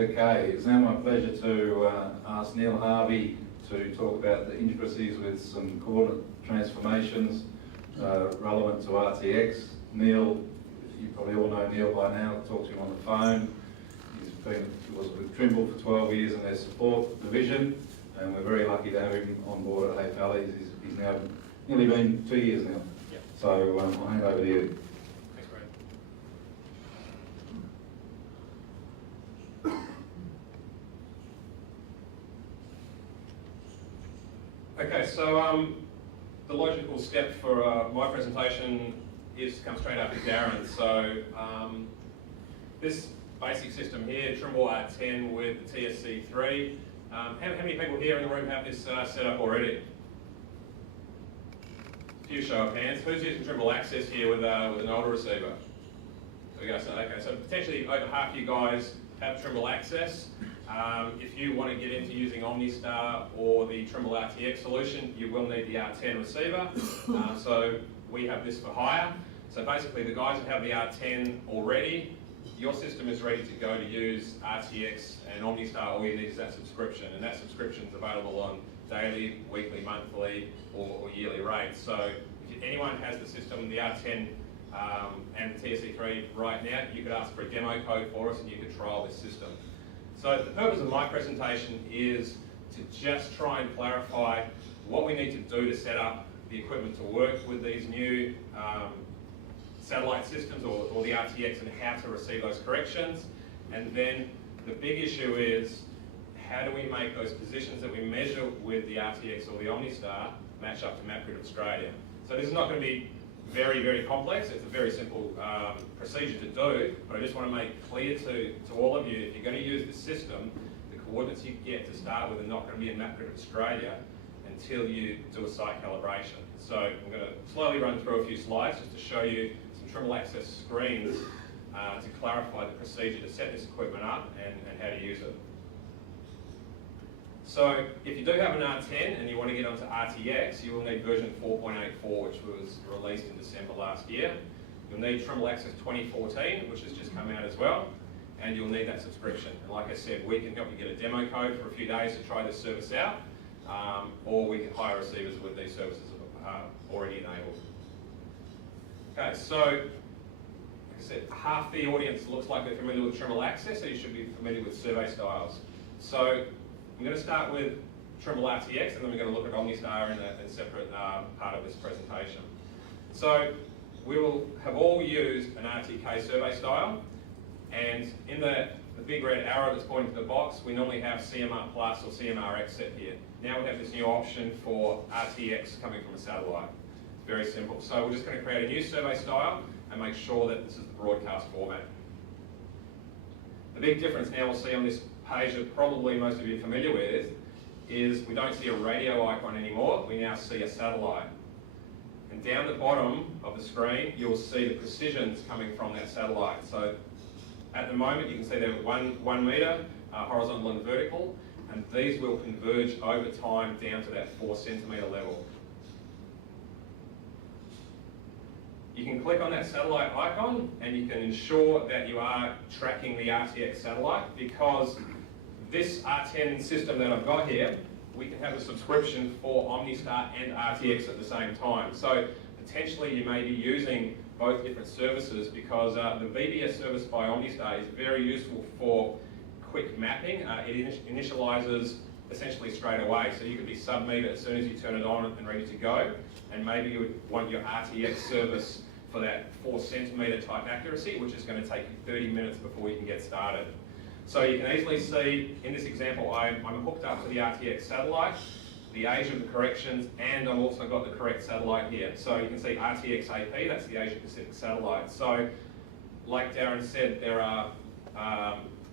Okay, it's now my pleasure to ask Neil Harvey to talk about the intricacies with some coordinate transformations relevant to RTX. Neil, you probably all know Neil by now, talked to him on the phone. He was with Trimble for 12 years in their support division, and we're very lucky to have him on board at Hay Valley. He's now nearly been 2 years now. Yep. So I'll hand over to you. Thanks, Brad. Okay, so the logical step for my presentation is to come straight after Darren. So this basic system here, Trimble R10 with the TSC3. How many people here in the room have this set up already? A few show of hands. Who's using Trimble Access here with an older receiver? There we go. So, okay, so potentially over half you guys have Trimble Access. If you want to get into using OMnistar or the Trimble RTX solution, you will need the R10 receiver. So we have this for hire. So basically the guys that have the R10 already, your system is ready to go to use RTX and OMnistar. All you need is that subscription, and that subscription is available on daily, weekly, monthly, or yearly rates. So if anyone has the system, the R10 and the TSC3 right now, you could ask for a demo code for us and you could trial this system. So the purpose of my presentation is to just try and clarify what we need to do to set up the equipment to work with these new satellite systems or the RTX, and how to receive those corrections. And then the big issue is, how do we make those positions that we measure with the RTX or the OMnistar match up to MapGrid Australia? So this is not going to be very, very complex. It's a very simple procedure to do, but I just want to make clear to all of you, if you're going to use the system, the coordinates you get to start with are not going to be in MapGrid Australia until you do a site calibration. So I'm going to slowly run through a few slides just to show you some Trimble Access screens to clarify the procedure to set this equipment up and how to use it. So if you do have an R10 and you want to get onto RTX, you will need version 4.84, which was released in December last year. You'll need Trimble Access 2014, which has just come out as well, and you'll need that subscription. And like I said, we can help you get a demo code for a few days to try this service out, or we can hire receivers with these services already enabled. Okay, so like I said, half the audience looks like they're familiar with Trimble Access, so you should be familiar with survey styles. So I'm going to start with Trimble RTX, and then we're going to look at OMnistar in a separate part of this presentation. So we will have all used an RTK survey style, and in the big red arrow that's pointing to the box, we normally have CMR Plus or CMRX set here. Now we have this new option for RTX coming from a satellite. It's very simple. So we're just going to create a new survey style and make sure that this is the broadcast format. The big difference now we'll see on this page that probably most of you are familiar with is we don't see a radio icon anymore, we now see a satellite. And down the bottom of the screen, you'll see the precisions coming from that satellite. So at the moment, you can see they're 1 metre, horizontal and vertical, and these will converge over time down to that 4 centimetre level. You can click on that satellite icon and you can ensure that you are tracking the RTX satellite, because this R10 system that I've got here, we can have a subscription for OMnistar and RTX at the same time. So potentially you may be using both different services, because the VBS service by OMnistar is very useful for quick mapping. It initializes essentially straight away, so you could be sub-meter as soon as you turn it on and ready to go, and maybe you would want your RTX service for that 4 centimetre type accuracy, which is going to take you 30 minutes before you can get started. So you can easily see in this example, I'm hooked up to the RTX satellite, the age of the corrections, and I've also got the correct satellite here. So you can see RTX AP, that's the Asia Pacific satellite. So like Darren said, there are,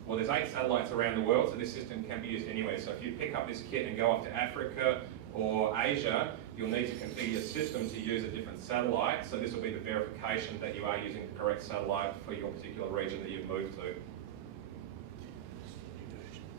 well, there's 8 satellites around the world, so this system can be used anywhere. So if you pick up this kit and go off to Africa or Asia, you'll need to configure your system to use a different satellite. So this will be the verification that you are using the correct satellite for your particular region that you've moved to.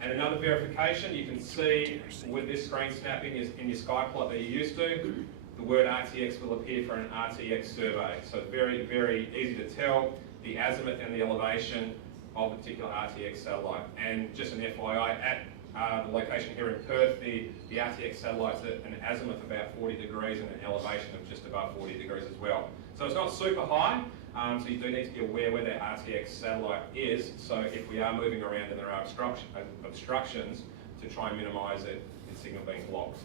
And another verification you can see with this screen snapping is in your sky plot that you're used to, the word RTX will appear for an RTX survey. So very, very easy to tell. The azimuth and the elevation of the particular RTX satellite. And just an FYI, at the location here in Perth, the RTX satellite's at an azimuth of about 40 degrees and an elevation of just above 40 degrees as well. So it's not super high, so you do need to be aware where that RTX satellite is, so if we are moving around and there are obstructions, to try and minimise it, its signal being blocked.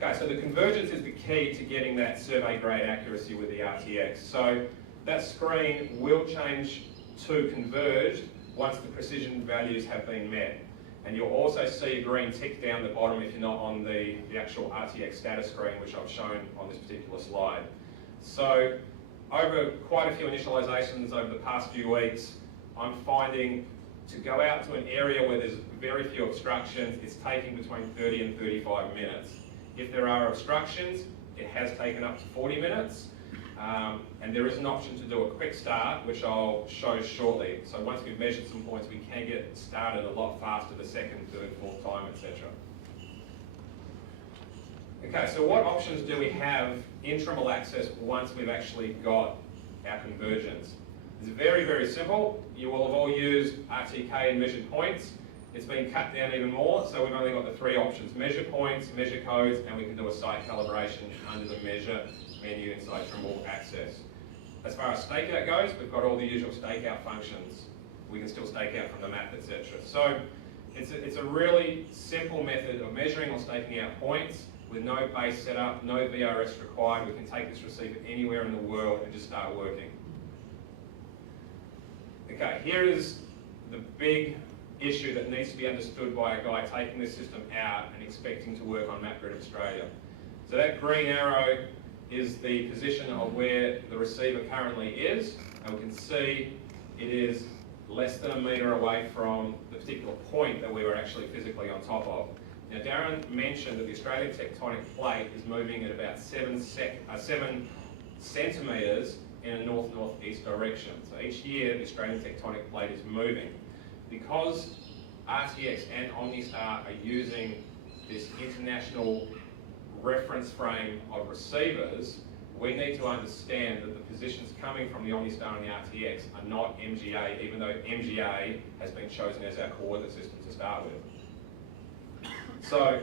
Okay, so the convergence is the key to getting that survey grade accuracy with the RTX. So that screen will change to converged once the precision values have been met. And you'll also see a green tick down the bottom if you're not on the actual RTX status screen, which I've shown on this particular slide. So over quite a few initializations over the past few weeks, I'm finding to go out to an area where there's very few obstructions, it's taking between 30 and 35 minutes. If there are obstructions, it has taken up to 40 minutes. And there is an option to do a quick start, which I'll show shortly. So once we've measured some points, we can get started a lot faster the second, third, fourth time, etc. Okay, so what options do we have in Trimble Access once we've actually got our convergence? It's very, very simple. You will have all used RTK and measured points. It's been cut down even more, so we've only got the three options: measure points, measure codes, and we can do a site calibration under the measure menu inside Trimble Access. As far as stakeout goes, we've got all the usual stakeout functions. We can still stake out from the map, etc. So it's a really simple method of measuring or staking out points with no base setup, no VRS required. We can take this receiver anywhere in the world and just start working. Okay, here is the big issue that needs to be understood by a guy taking this system out and expecting to work on MapGrid Australia. So that green arrow is the position of where the receiver currently is, and we can see it is less than a metre away from the particular point that we were actually physically on top of. Now Darren mentioned that the Australian tectonic plate is moving at about 7 centimetres in a north-northeast direction. So each year the Australian tectonic plate is moving. Because RTX and OMnistar are using this international reference frame of receivers, we need to understand that the positions coming from the OMnistar and the RTX are not MGA, even though MGA has been chosen as our coordinate system to start with. So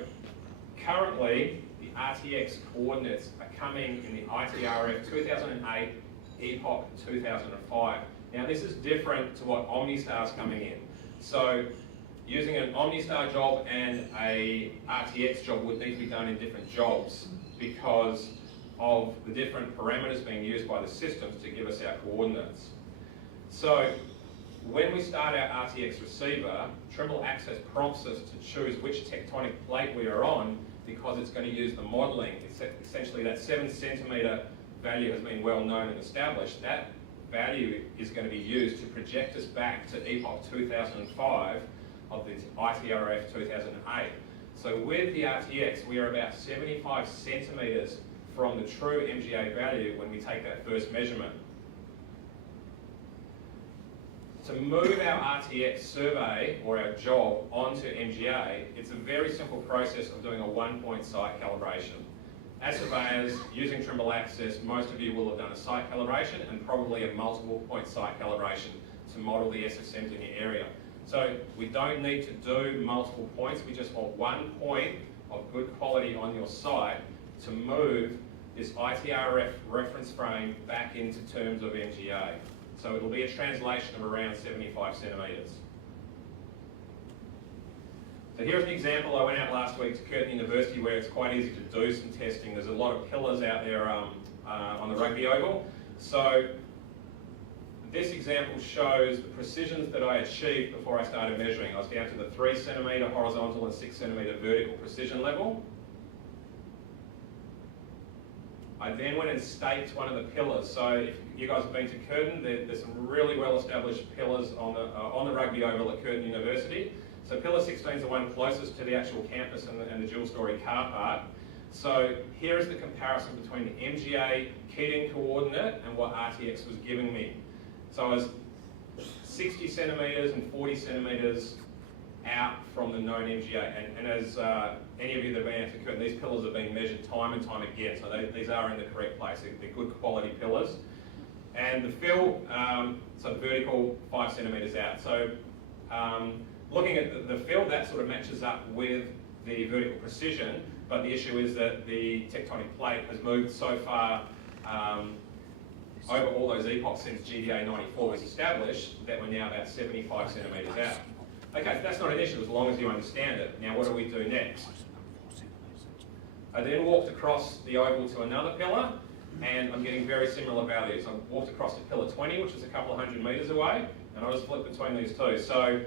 currently, the RTX coordinates are coming in the ITRF 2008, Epoch 2005. Now this is different to what OMnistar is coming in. So using an OMnistar job and a RTX job would need to be done in different jobs because of the different parameters being used by the systems to give us our coordinates. So when we start our RTX receiver, Trimble Access prompts us to choose which tectonic plate we are on because it's going to use the modelling. It's essentially that 7 centimetre value has been well known and established. That value is going to be used to project us back to Epoch 2005 of the ITRF 2008. So with the RTX, we are about 75 centimetres from the true MGA value when we take that first measurement. To move our RTX survey or our job onto MGA, it's a very simple process of doing a one-point site calibration. As surveyors, using Trimble Access, most of you will have done a site calibration and probably a multiple point site calibration to model the SSMs in your area. So we don't need to do multiple points, we just want one point of good quality on your site to move this ITRF reference frame back into terms of MGA. So it'll be a translation of around 75 centimetres. So here's an example. I went out last week to Curtin University where it's quite easy to do some testing. There's a lot of pillars out there on the rugby oval. So this example shows the precisions that I achieved before I started measuring. I was down to the 3 centimetre horizontal and 6 centimetre vertical precision level. I then went and staked one of the pillars. So if you guys have been to Curtin, there's some really well-established pillars on the rugby oval at Curtin University. So pillar 16 is the one closest to the actual campus and the dual-storey car park. So here is the comparison between the MGA keyed-in coordinate and what RTX was giving me. So I was 60 centimetres and 40 centimetres out from the known MGA. And as any of you that have been out to Curtin, these pillars are being measured time and time again. So these are in the correct place. They're good quality pillars. And the fill, so the vertical 5 centimetres out. So looking at the fill, that sort of matches up with the vertical precision, but the issue is that the tectonic plate has moved so far over all those epochs since GDA 94 was established that we're now about 75 centimetres out. Okay, so that's not an issue as long as you understand it. Now what do we do next? I then walked across the oval to another pillar, and I'm getting very similar values. I walked across to pillar 20, which is a couple of hundred metres away, and I just flipped between these two. So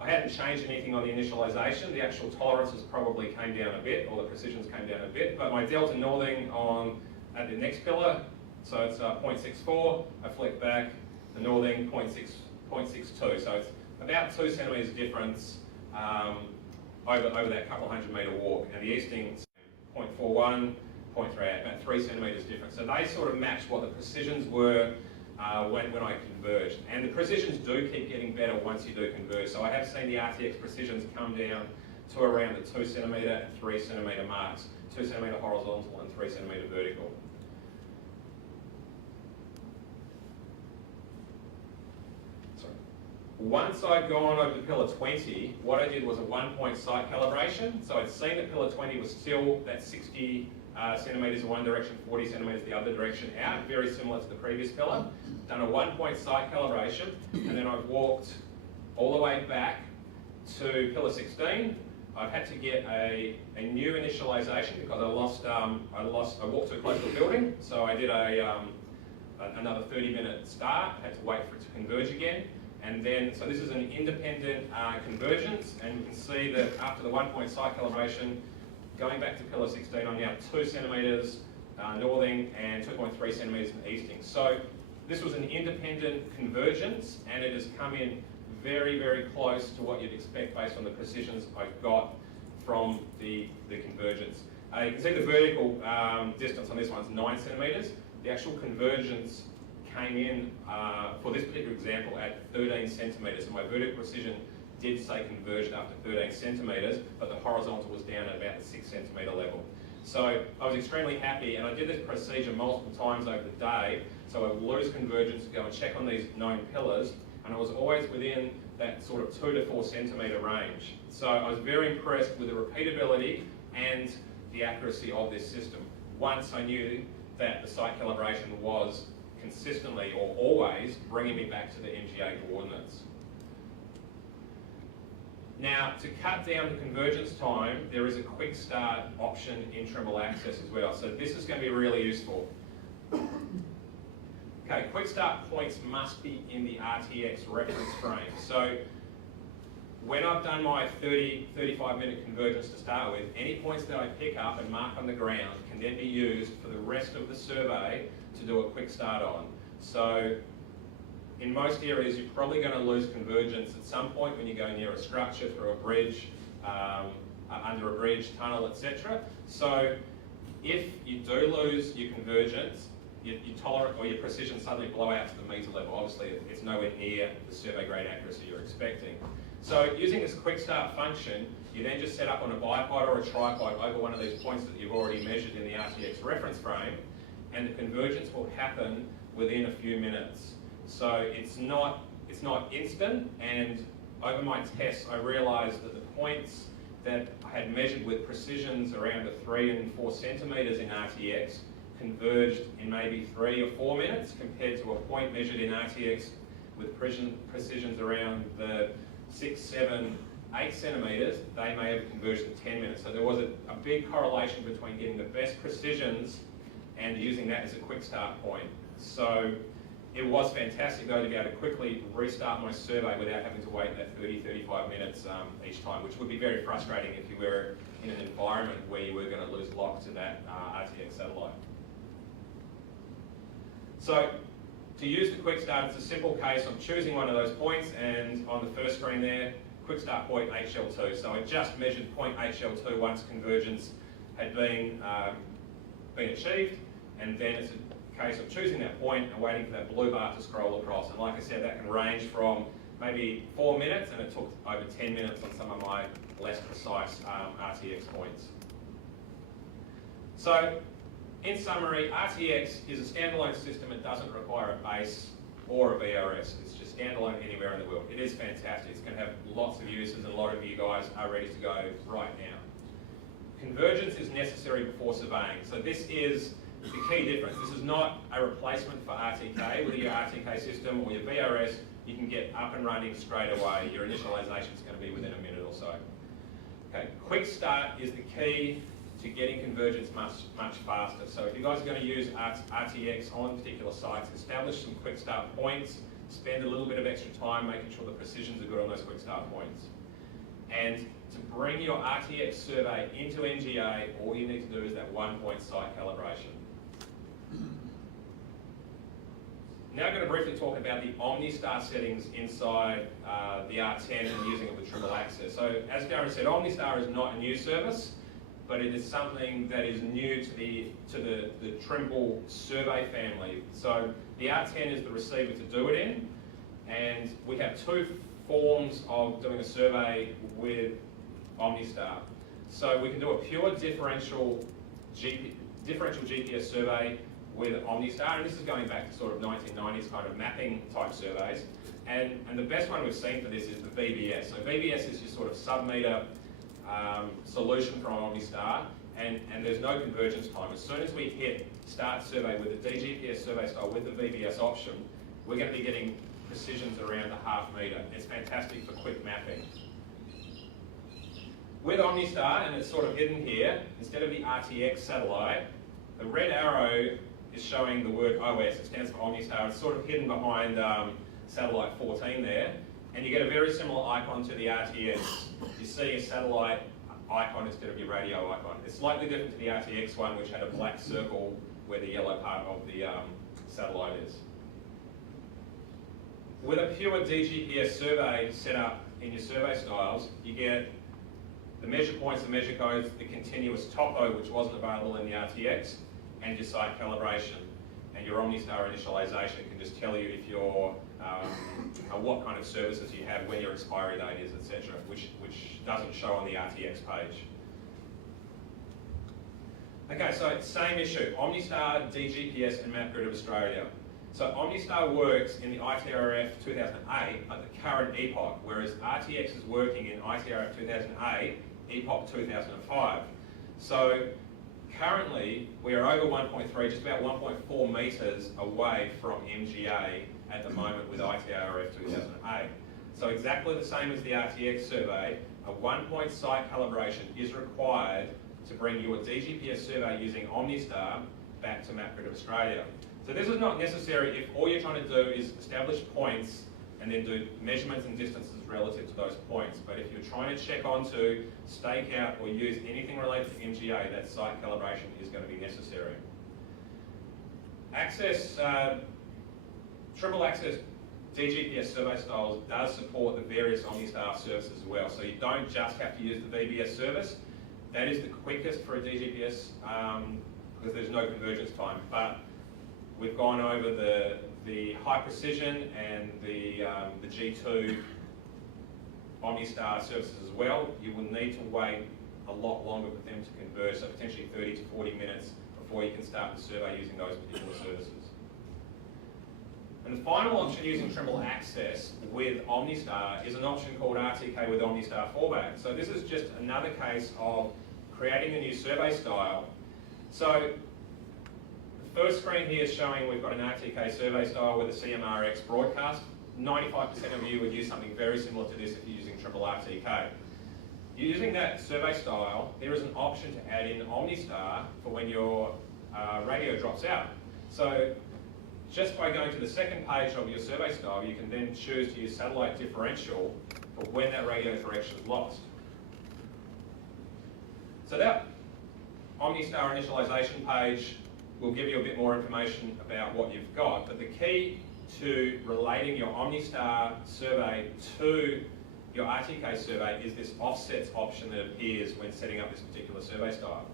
I hadn't changed anything on the initialisation. The actual tolerances probably came down a bit, or the precisions came down a bit, but my delta northing at the next pillar, so it's 0.64, I flick back, the northing 0.62, so it's about 2 centimetres difference over that couple of hundred metre walk, and the easting 0.41, 0.38, about 3 centimetres difference. So they sort of match what the precisions were when I converged. And the precisions do keep getting better once you do converge. So I have seen the RTX precisions come down to around the 2 centimetre and 3 centimetre marks, 2 centimetre horizontal and 3 centimetre vertical. Once I'd gone over to pillar 20, what I did was a 1-point site calibration. So I'd seen that pillar 20 was still that 60 centimetres in one direction, 40 centimetres the other direction out, very similar to the previous pillar. Done a 1-point site calibration, and then I've walked all the way back to pillar 16. I've had to get a new initialisation because I walked too close to the building, so I did another 30-minute start, had to wait for it to converge again. And then, so this is an independent convergence, and you can see that after the 1-point site calibration, going back to pillar 16, I'm now 2 centimetres northing and 2.3 centimetres in easting. So this was an independent convergence, and it has come in very, very close to what you'd expect based on the precisions I've got from the convergence. You can see the vertical distance on this one's 9 centimetres. The actual convergence came in, for this particular example, at 13 centimetres. So my vertical precision did say converged after 13 centimetres, but the horizontal was down at about the 6 centimetre level. So I was extremely happy, and I did this procedure multiple times over the day. So I would lose convergence, go and check on these known pillars, and I was always within that sort of 2 to 4 centimetre range. So I was very impressed with the repeatability and the accuracy of this system. Once I knew that the site calibration was consistently or always bringing me back to the MGA coordinates. Now, to cut down the convergence time, there is a quick start option in Trimble Access as well. So this is going to be really useful. Okay, quick start points must be in the RTX reference frame. So when I've done my 35 minute convergence to start with, any points that I pick up and mark on the ground can then be used for the rest of the survey to do a quick start on. So in most areas, you're probably going to lose convergence at some point when you go near a structure, through a bridge, under a bridge, tunnel, etc. So if you do lose your convergence, your tolerance or your precision suddenly blow out to the metre level. Obviously, it's nowhere near the survey grade accuracy you're expecting. So using this quick start function, you then just set up on a bipod or a tripod over one of these points that you've already measured in the RTX reference frame, and the convergence will happen within a few minutes. So it's not instant, and over my tests I realised that the points that I had measured with precisions around the 3 and 4 centimetres in RTX converged in maybe 3 or 4 minutes, compared to a point measured in RTX with precisions around the 6, 7, 8 centimetres, they may have converged in 10 minutes. So there was a big correlation between getting the best precisions and using that as a quick start point. So it was fantastic though to be able to quickly restart my survey without having to wait that 30-35 minutes each time, which would be very frustrating if you were in an environment where you were going to lose lock to that RTX satellite. So to use the quick start, it's a simple case of choosing one of those points, and on the first screen there, quick start point HL2. So I just measured point HL2 once convergence had been achieved, and then it's a case of choosing that point and waiting for that blue bar to scroll across. And like I said, that can range from maybe 4 minutes, and it took over 10 minutes on some of my less precise RTX points. So in summary, RTX is a standalone system. It doesn't require a base or a VRS. It's just standalone anywhere in the world. It is fantastic. It's going to have lots of uses, and a lot of you guys are ready to go right now. Convergence is necessary before surveying. So this is the key difference. This is not a replacement for RTK. With your RTK system or your VRS, you can get up and running straight away. Your initialization is going to be within a minute or so. Okay, quick start is the key to getting convergence much faster. So if you guys are going to use RTX on particular sites, establish some quick start points, spend a little bit of extra time making sure the precisions are good on those quick start points. And to bring your RTX survey into NGA, all you need to do is that 1-point site calibration. Now I'm going to briefly talk about the OMnistar settings inside the R10 and using it with triple access. So as Darren said, OMnistar is not a new service, but it is something that is new to the Trimble survey family. So the R10 is the receiver to do it in, and we have two forms of doing a survey with OMnistar. So we can do a pure differential GPS survey with OMnistar, and this is going back to sort of 1990s kind of mapping type surveys. And the best one we've seen for this is the VBS. So VBS is your sort of sub-meter solution from OMnistar, and there's no convergence time. As soon as we hit start survey with the DGPS survey style with the VBS option, we're going to be getting precisions around a ½ metre. It's fantastic for quick mapping. With OMnistar, and it's sort of hidden here, instead of the RTX satellite, the red arrow is showing the word OS. It stands for OMnistar. It's sort of hidden behind satellite 14 there, and you get a very similar icon to the RTX. You see a satellite icon instead of your radio icon. It's slightly different to the RTX one, which had a black circle where the yellow part of the satellite is. With a pure DGPS survey set up in your survey styles, you get the measure points, the measure codes, the continuous topo, which wasn't available in the RTX, and your site calibration. And your OMnistar initialization can just tell you if you're what kind of services you have, when your expiry date is, etc., which doesn't show on the RTX page. Okay, so same issue, OMnistar, DGPS, and MapGrid of Australia. So OMnistar works in the ITRF 2008 at the current epoch, whereas RTX is working in ITRF 2008, epoch 2005. So currently, we are over 1.3, just about 1.4 metres away from MGA at the moment with ITRF 2008. So exactly the same as the RTX survey, a 1-point site calibration is required to bring your DGPS survey using OMnistar back to MapGrid of Australia. So this is not necessary if all you're trying to do is establish points and then do measurements and distances relative to those points. But if you're trying to check onto, stake out, or use anything related to MGA, that site calibration is going to be necessary. Access, triple access DGPS survey styles does support the various OMnistar services as well. So you don't just have to use the VBS service. That is the quickest for a DGPS because there's no convergence time. But we've gone over the high precision and the G2 OMnistar services as well. You will need to wait a lot longer for them to converge, so potentially 30 to 40 minutes before you can start the survey using those particular services. And the final option using Trimble Access with OMnistar is an option called RTK with OMnistar fallback. So this is just another case of creating a new survey style. So the first screen here is showing we've got an RTK survey style with a CMRX broadcast. 95% of you would use something very similar to this if you're using Trimble RTK. Using that survey style, there is an option to add in OMnistar for when your radio drops out. So just by going to the second page of your survey style, you can then choose to use satellite differential for when that radio correction is lost. So that OMnistar initialization page will give you a bit more information about what you've got, but the key to relating your OMnistar survey to your RTK survey is this offsets option that appears when setting up this particular survey style.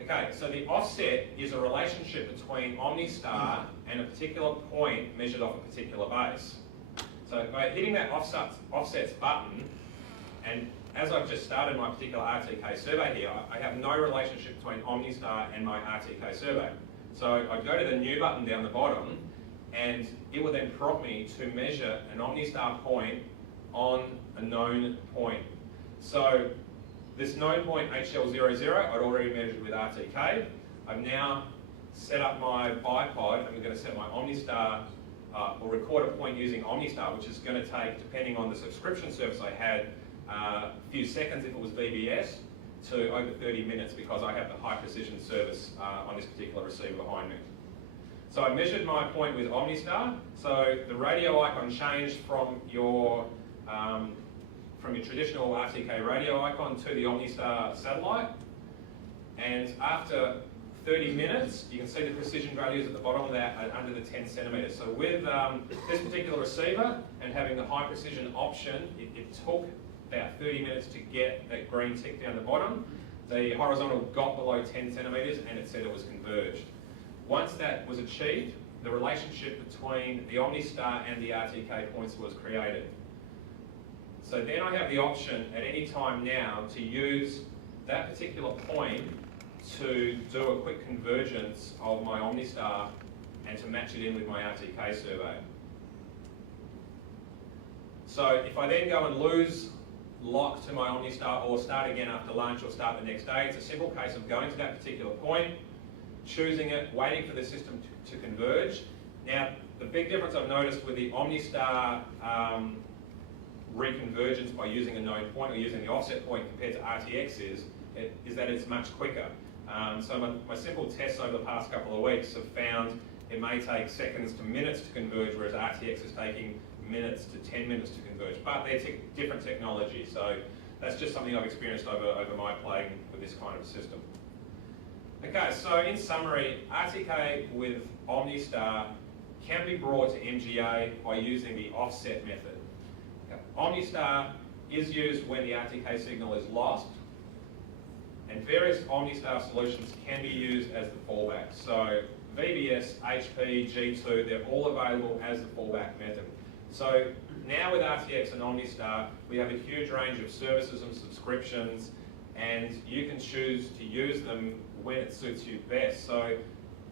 Okay, so the offset is a relationship between OMnistar and a particular point measured off a particular base. So by hitting that offsets button and as I've just started my particular RTK survey here, I have no relationship between OMnistar and my RTK survey. So I go to the new button down the bottom, and it will then prompt me to measure an OMnistar point on a known point. So this known point HL00, I'd already measured with RTK. I've now set up my bipod, and we're going to set my OMnistar, or record a point using OMnistar, which is going to take, depending on the subscription service I had, a few seconds if it was VBS, to over 30 minutes because I have the high precision service on this particular receiver behind me. So I measured my point with OMnistar. So the radio icon changed from your traditional RTK radio icon to the OMnistar satellite. And after 30 minutes, you can see the precision values at the bottom of that are under the 10 centimetres. So with this particular receiver and having the high precision option, it took about 30 minutes to get that green tick down the bottom. The horizontal got below 10 centimetres and it said it was converged. Once that was achieved, the relationship between the OMnistar and the RTK points was created. So then I have the option at any time now to use that particular point to do a quick convergence of my OMnistar and to match it in with my RTK survey. So if I then go and lose lock to my OMnistar or start again after lunch or start the next day, it's a simple case of going to that particular point, choosing it, waiting for the system to converge. Now, the big difference I've noticed with the OMnistar reconvergence by using a known point or using the offset point compared to RTX is that it's much quicker. So my simple tests over the past couple of weeks have found it may take seconds to minutes to converge, whereas RTX is taking minutes to 10 minutes to converge. But they're different technology, so that's just something I've experienced over my playing with this kind of system. Okay, so in summary, RTK with OMnistar can be brought to MGA by using the offset method. Okay. OMnistar is used when the RTK signal is lost, and various OMnistar solutions can be used as the fallback. So VBS, HP, G2, they're all available as the fallback method. So now with RTX and OMnistar, we have a huge range of services and subscriptions, and you can choose to use them when it suits you best. So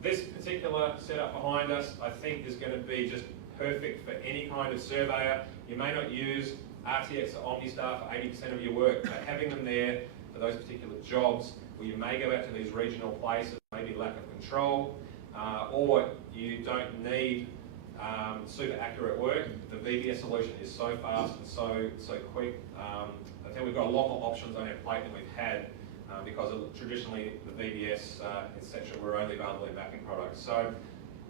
this particular setup behind us, I think, is going to be just perfect for any kind of surveyor. You may not use RTX or OMnistar for 80% of your work, but having them there for those particular jobs where you may go out to these regional places, maybe lack of control, or you don't need super accurate work. The VBS solution is so fast and so quick. I think we've got a lot more options on our plate than we've had because traditionally the VBS, etc., were only available in backing products. So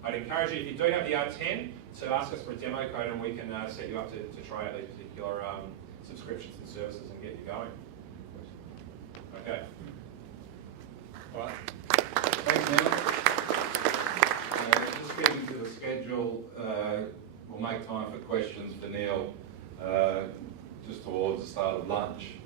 I'd encourage you, if you do have the R10, to ask us for a demo code and we can set you up to try out these particular subscriptions and services and get you going. Okay. All right. Thanks, Neil. Just getting to the schedule, we'll make time for questions for Neil just towards the start of lunch.